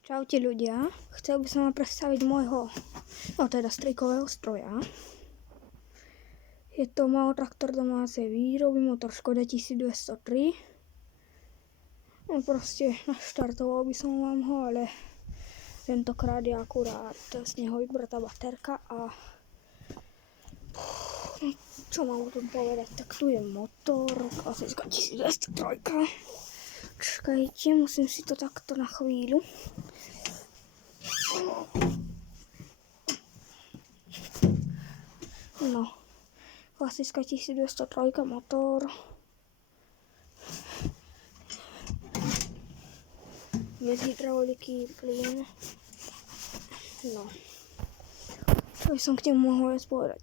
Čaute ľudia, chcel by som vám predstaviť môjho, strojkového stroja. Je to malotraktor domácej výroby, motor Škoda 1203. Proste naštartoval by som vám ho, ale tentokrát je akurát z neho vybratá baterka a čo mám o tom povedať, tak tu je motor, klasická 1203. Čakajte, musím si to takto na chvíľu. No, klasická 1203 motor. Bez hydrauliky, plyn. No. Čo by som k nemu mohol povedať?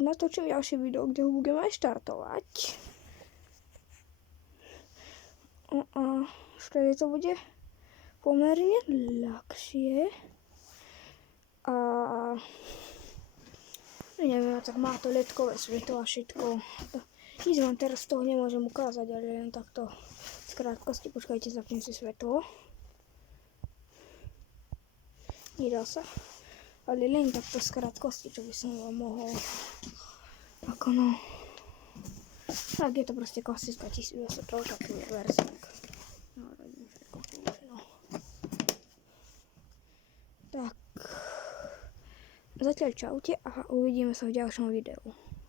Natočím ďalšie video, kde ho budeme aj štartovať. A vtedy to bude pomerne ľahšie. A neviem, tak má to ledkové svetlo a všetko. Nič vám teraz z toho nemôžem ukázať, ale len takto z krátkosti. Počkajte, zapnem si svetlo. Nedá sa. Ale len takto z krátkosti, čo by som vám mohol. Ako no. Tak je to proste klasická 1203 verzia. No. Tak. Zatiaľ čaute a uvidíme sa v ďalšom videu.